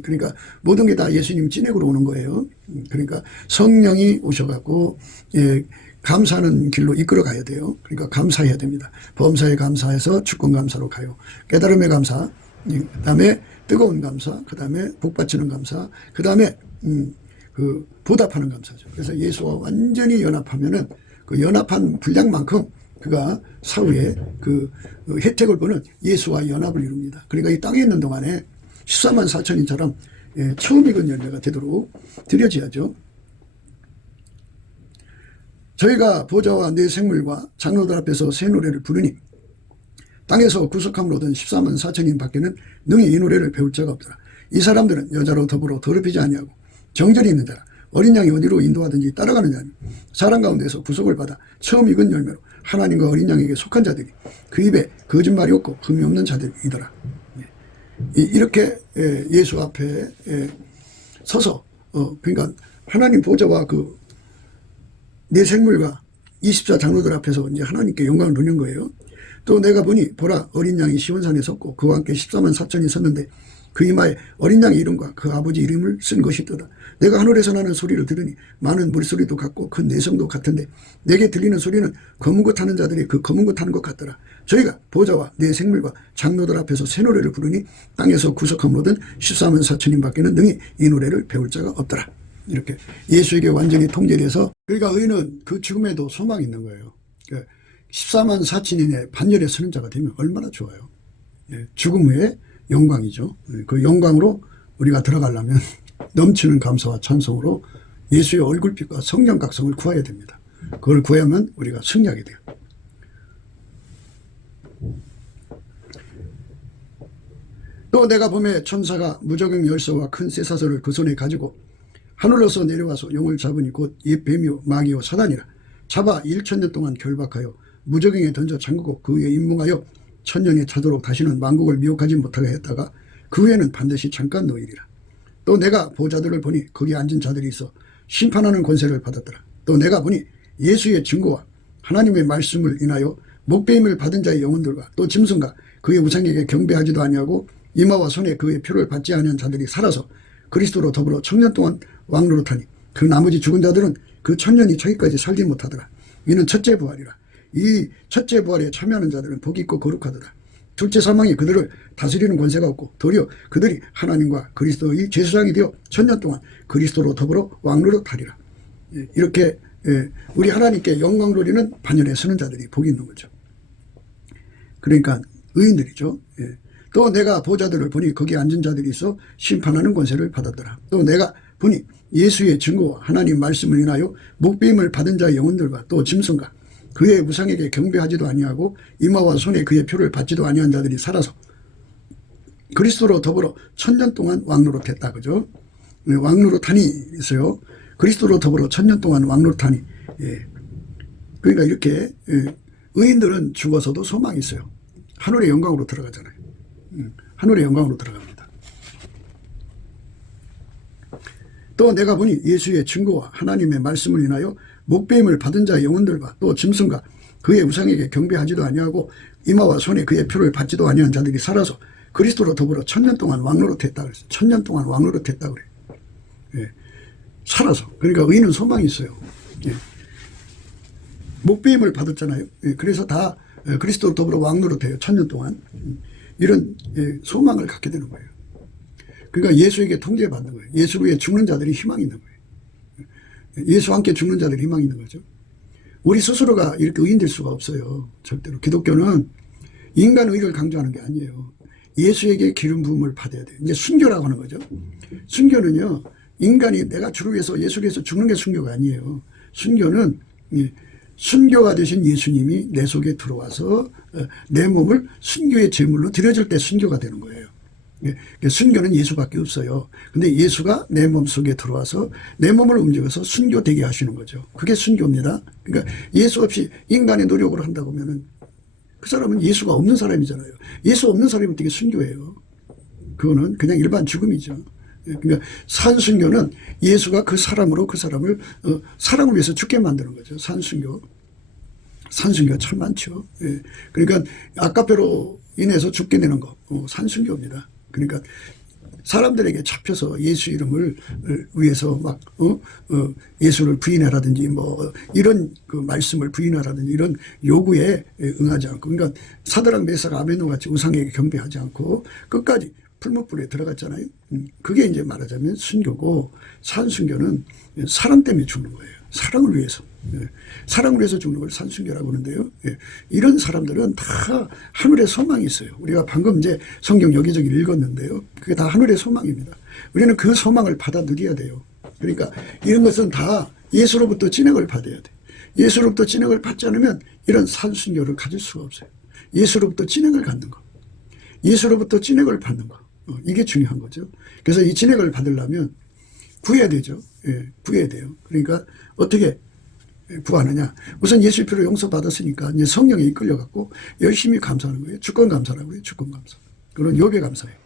그러니까 모든 게 다 예수님 찐액으로 오는 거예요. 그러니까 성령이 오셔갖고 감사하는 길로 이끌어 가야 돼요. 그러니까 감사해야 됩니다. 범사에 감사해서 주권 감사로 가요. 깨달음의 감사, 그 다음에 뜨거운 감사, 그 다음에 복받치는 감사, 그 다음에 그 보답하는 감사죠. 그래서 예수와 완전히 연합하면은 그 연합한 분량만큼 그가 사후에 그 혜택을 보는 예수와 연합을 이룹니다. 그러니까 이 땅에 있는 동안에 14만 4천인처럼 처음 익은 열매가 되도록 드려져야죠. 저희가 보좌와 내 생물과 장로들 앞에서 새 노래를 부르니 땅에서 구속함을 얻은 14만 4천인 밖에는 능히 이 노래를 배울 자가 없더라. 이 사람들은 여자로 더불어 더럽히지 아니하고 정절이 있는 자라. 어린 양이 어디로 인도하든지 따라가는 자니 사람 가운데서 구속을 받아 처음 익은 열매로 하나님과 어린 양에게 속한 자들이 그 입에 거짓말이 없고 흠이 없는 자들이더라. 이렇게 예수 앞에 서서 그러니까 하나님 보좌와 그 내 생물과 24 장로들 앞에서 이제 하나님께 영광을 돌리는 거예요. 또 내가 보니 보라 어린 양이 시온산에 섰고 그와 함께 14만 4천이 섰는데 그 이마에 어린 양의 이름과 그 아버지 이름을 쓴 것이 있더라. 내가 하늘에서 나는 소리를 들으니 많은 물소리도 같고 큰 내성도 같은데 내게 들리는 소리는 검은 것 타는 자들이 그 검은 것 타는 것 같더라. 저희가 보좌와 내 생물과 장로들 앞에서 새 노래를 부르니 땅에서 구속함을 얻은 14만 4천인 밖에는 능히 이 노래를 배울 자가 없더라. 이렇게 예수에게 완전히 통제돼서 그러니까 의인은 그 죽음에도 소망이 있는 거예요. 14만 4천인의 반열에 서는 자가 되면 얼마나 좋아요. 죽음 후에 영광이죠. 그 영광으로 우리가 들어가려면 넘치는 감사와 찬송으로 예수의 얼굴빛과 성령 각성을 구해야 됩니다. 그걸 구하면 우리가 승리하게 돼요. 또 내가 보매 천사가 무저갱 열쇠와 큰 쇠사슬을 그 손에 가지고 하늘로서 내려와서 용을 잡으니 곧 옛 뱀이요 마귀요 사단이라. 잡아 1000년 동안 결박하여 무저갱에 던져 잠그고 그 위에 임몽하여 1000년이 차도록 다시는 만국을 미혹하지 못하게 했다가 그 후에는 반드시 잠깐 놓이리라. 또 내가 보좌들을 보니 거기 앉은 자들이 있어 심판하는 권세를 받았더라. 또 내가 보니 예수의 증거와 하나님의 말씀을 인하여 목배임을 받은 자의 영혼들과 또 짐승과 그의 우상에게 경배하지도 아니하고 이마와 손에 그의 표를 받지 아니한 자들이 살아서 그리스도로 더불어 1000년 동안 왕노릇하니 그 나머지 죽은 자들은 그 1000년이 차기까지 살지 못하더라. 이는 첫째 부활이라. 이 첫째 부활에 참여하는 자들은 복이 있고 거룩하더라. 둘째 사망이 그들을 다스리는 권세가 없고 도리어 그들이 하나님과 그리스도의 제사장이 되어 1000년 동안 그리스도로 더불어 왕노릇하리라. 이렇게 우리 하나님께 영광 돌리는 반열에 서는 자들이 복이 있는 거죠. 그러니까 의인들이죠. 또 내가 보좌들을 보니 거기 앉은 자들이 있어 심판하는 권세를 받았더라. 또 내가 보니 예수의 증거와 하나님 말씀을 인하여 목배임을 받은 자의 영혼들과 또 짐승과 그의 우상에게 경배하지도 아니하고 이마와 손에 그의 표를 받지도 아니한 자들이 살아서 그리스도로 더불어 1000년 동안 왕노릇했다. 그죠? 왕노릇하니 있어요. 그리스도로 더불어 1000년 동안 왕노릇하니. 그러니까 이렇게 의인들은 죽어서도 소망이 있어요. 하늘의 영광으로 들어가잖아요. 하늘의 영광으로 들어갑니다. 또 내가 보니 예수의 증거와 하나님의 말씀을 인하여 목배임을 받은 자의 영혼들과 또 짐승과 그의 우상에게 경배하지도 아니하고 이마와 손에 그의 표를 받지도 아니한 자들이 살아서 그리스도로 더불어 1000년 동안 왕노릇했다 그랬어요. 1000년 동안 왕노릇했다 그래요. 예. 살아서. 그러니까 의인은 소망이 있어요. 예. 목배임을 받았잖아요. 예. 그래서 다 그리스도로 더불어 왕노릇해요. 1000년 동안. 이런 소망을 갖게 되는 거예요. 그러니까 예수에게 통제받는 거예요. 예수로 위해 죽는 자들이 희망이 있는 거예요. 예수와 함께 죽는 자들이 희망이 있는 거죠. 우리 스스로가 이렇게 의인 될 수가 없어요. 절대로. 기독교는 인간 의를 강조하는 게 아니에요. 예수에게 기름 부음을 받아야 돼요. 이제 순교라고 하는 거죠. 순교는요, 인간이 내가 주를 위해서 예수를 위해서 죽는 게 순교가 아니에요. 순교는 순교가 되신 예수님이 내 속에 들어와서 내 몸을 순교의 제물로 드려줄 때 순교가 되는 거예요. 순교는 예수밖에 없어요. 근데 예수가 내 몸 속에 들어와서 내 몸을 움직여서 순교되게 하시는 거죠. 그게 순교입니다. 그러니까 예수 없이 인간의 노력으로 한다고 하면은 그 사람은 예수가 없는 사람이잖아요. 예수 없는 사람이 어떻게 순교해요? 그거는 그냥 일반 죽음이죠. 그러니까 산순교는 예수가 그 사람으로 그 사람을 사랑을 위해서 죽게 만드는 거죠. 산순교. 산순교가 참 많죠. 예. 그러니까 아까페로 인해서 죽게 되는 거 산순교입니다. 그러니까 사람들에게 잡혀서 예수 이름을 위해서 막 예수를 부인하라든지 뭐 이런 그 말씀을 부인하라든지 이런 요구에 응하지 않고, 그러니까 사드락 메삭 아베노 같이 우상에게 경배하지 않고 끝까지 풀무불에 들어갔잖아요. 그게 이제 말하자면 순교고, 산순교는 사람 때문에 죽는 거예요. 사랑을 위해서. 사랑을 위해서 죽는 걸 산순교라고 하는데요. 이런 사람들은 다 하늘의 소망이 있어요. 우리가 방금 이제 성경 여기저기 읽었는데요. 그게 다 하늘의 소망입니다. 우리는 그 소망을 받아 누려야 돼요. 그러니까 이런 것은 다 예수로부터 진액을 받아야 돼. 예수로부터 진액을 받지 않으면 이런 산순교를 가질 수가 없어요. 예수로부터 진액을 갖는 거. 예수로부터 진액을 받는 거. 이게 중요한 거죠. 그래서 이 진액을 받으려면 구해야 되죠. 구해야 돼요. 그러니까 어떻게 구하느냐. 우선 예수의 피로 용서받았으니까 이제 성령에 이끌려갖고 열심히 감사하는 거예요. 주권 감사라고 해요. 주권 감사. 그런 요배 감사예요.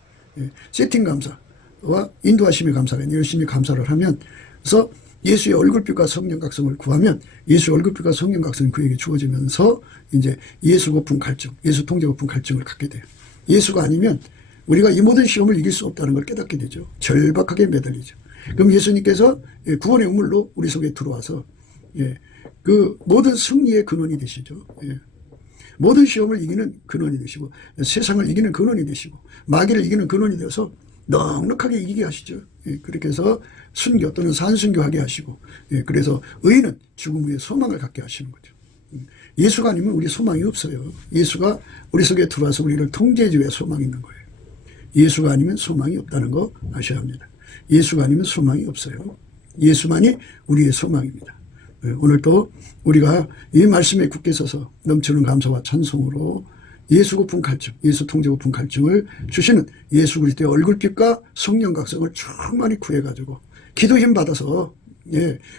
세팅 감사와 인도하심의 감사가 열심히 감사를 하면, 그래서 예수의 얼굴빛과 성령 각성을 구하면 예수의 얼굴빛과 성령 각성이 그에게 주어지면서 이제 예수 고품 갈증, 예수 통제 고품 갈증을 갖게 돼요. 예수가 아니면 우리가 이 모든 시험을 이길 수 없다는 걸 깨닫게 되죠. 절박하게 매달리죠. 그럼 예수님께서 구원의 우물로 우리 속에 들어와서 그 모든 승리의 근원이 되시죠. 모든 시험을 이기는 근원이 되시고 세상을 이기는 근원이 되시고 마귀를 이기는 근원이 되어서 넉넉하게 이기게 하시죠. 그렇게 해서 순교 또는 산순교하게 하시고, 그래서 의인은 죽음 후에 소망을 갖게 하시는 거죠. 예수가 아니면 우리 소망이 없어요. 예수가 우리 속에 들어와서 우리를 통제해줘야 소망이 있는 거예요. 예수가 아니면 소망이 없다는 거 아셔야 합니다. 예수가 아니면 소망이 없어요. 예수만이 우리의 소망입니다. 오늘도 우리가 이 말씀에 굳게 서서 넘치는 감사와 찬송으로 예수 고품 갈증, 예수 통제 고품 갈증을 주시는 예수 그리스도의 얼굴빛과 성령 각성을 충만히 구해가지고 기도 힘 받아서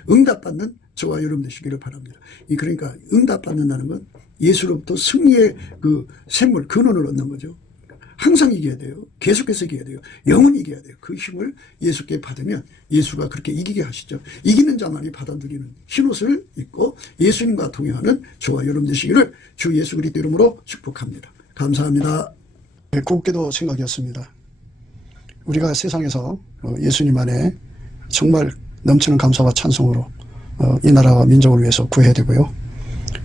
응답받는 저와 여러분 되시기를 바랍니다. 그러니까 응답받는다는 건 예수로부터 승리의 그 샘물, 근원을 얻는 거죠. 항상 이겨야 돼요. 계속해서 이겨야 돼요. 영원히 이겨야 돼요. 그 힘을 예수께 받으면 예수가 그렇게 이기게 하시죠. 이기는 자만이 받아 누리는 흰옷을 입고 예수님과 동행하는 저와 여러분 되시기를 주 예수 그리스도 이름으로 축복합니다. 감사합니다. 곱게도 생각이었습니다. 우리가 세상에서 예수님 안에 정말 넘치는 감사와 찬송으로 이 나라와 민족을 위해서 구해야 되고요.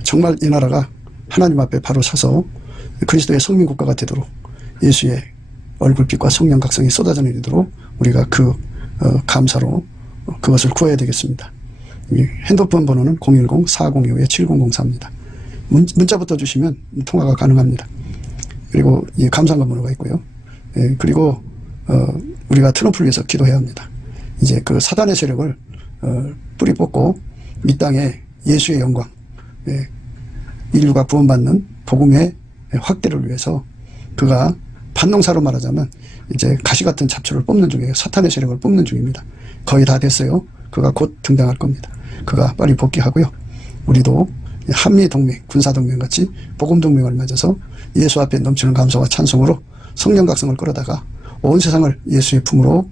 정말 이 나라가 하나님 앞에 바로 서서 그리스도의 성민국가가 되도록 예수의 얼굴빛과 성령 각성이 쏟아져 내리도록 우리가 그 감사로 그것을 구해야 되겠습니다. 핸드폰 번호는 010-4025-7004입니다. 문자부터 주시면 통화가 가능합니다. 그리고 이 감사한 번호가 있고요. 그리고 우리가 트럼프를 위해서 기도해야 합니다. 이제 그 사단의 세력을 뿌리 뽑고 이 땅에 예수의 영광, 인류가 구원받는 복음의 확대를 위해서 그가 반농사로 말하자면 이제 가시 같은 잡초를 뽑는 중이에요. 사탄의 세력을 뽑는 중입니다. 거의 다 됐어요. 그가 곧 등장할 겁니다. 그가 빨리 복귀하고요. 우리도 한미동맹, 군사동맹같이 복음동맹을 맺어서 예수 앞에 넘치는 감사와 찬송으로 성령 각성을 끌어다가 온 세상을 예수의 품으로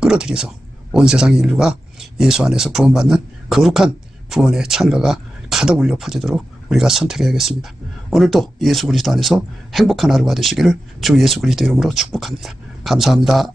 끌어들여서 온 세상의 인류가 예수 안에서 구원받는 거룩한 구원의 찬가가 가득 울려 퍼지도록 우리가 선택해야겠습니다. 오늘도 예수 그리스도 안에서 행복한 하루가 되시기를 주 예수 그리스도 이름으로 축복합니다. 감사합니다.